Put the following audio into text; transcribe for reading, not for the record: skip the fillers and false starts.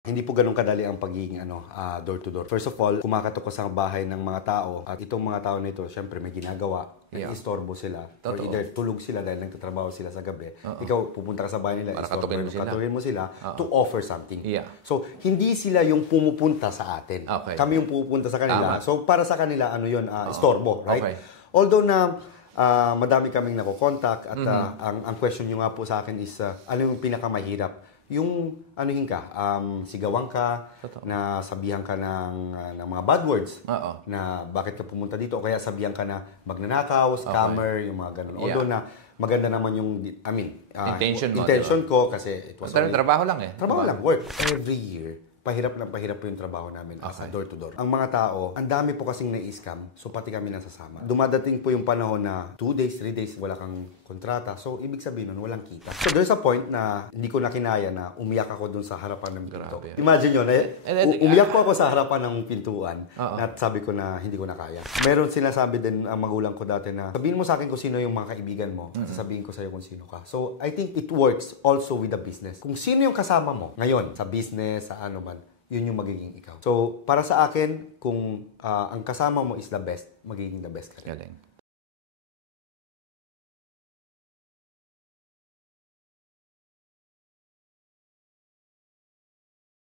Hindi po ganun kadali ang pagiging door to door. First of all, kumakatok ko sa bahay ng mga tao at itong mga tao na ito, syempre may ginagawa, nag-istorbo sila. Or either tulog sila dahil nagtatrabaho sila sa gabi. Ikaw, pupunta ka sa bahay nila, katukin mo sila to offer something. So, hindi sila yung pumupunta sa atin. Kami yung pupunta sa kanila. So, para sa kanila, istorbo, right? Although na madami kaming nakokontak at ang question nyo nga po sa akin is, ano yung pinakamahirap? Yung sigawang ka, na sabihan ka ng mga bad words, na bakit ka pumunta dito, o kaya sabihan ka na magnanakaw, scammer, yung mga ganun. Although na maganda naman yung, intention ko kasi it was pero trabaho lang eh. Trabaho lang, work. Every year, pahirap po yung trabaho namin as a door-to-door. Ang mga tao, ang dami po kasing na-scam, so pati kami nasasama. Dumadating po yung panahon na 2 days, 3 days, wala kang kontrata. So, ibig sabihin nun, walang kita. So, there's a point na hindi ko na kinaya na umiyak ako dun sa harapan ng pinto. Imagine nyo, umiyak ko ako sa harapan ng pintuan at sabi ko na hindi ko na kaya. Meron sinasabi din ang magulang ko dati na sabihin mo sa akin kung sino yung mga kaibigan mo at sasabihin ko sa'yo kung sino ka. So, I think it works also with the business. Kung sino yung kasama mo ngayon, sa business, sa ano man, yun yung magiging ikaw. So, para sa akin, kung ang kasama mo is the best, magiging the best ka rin.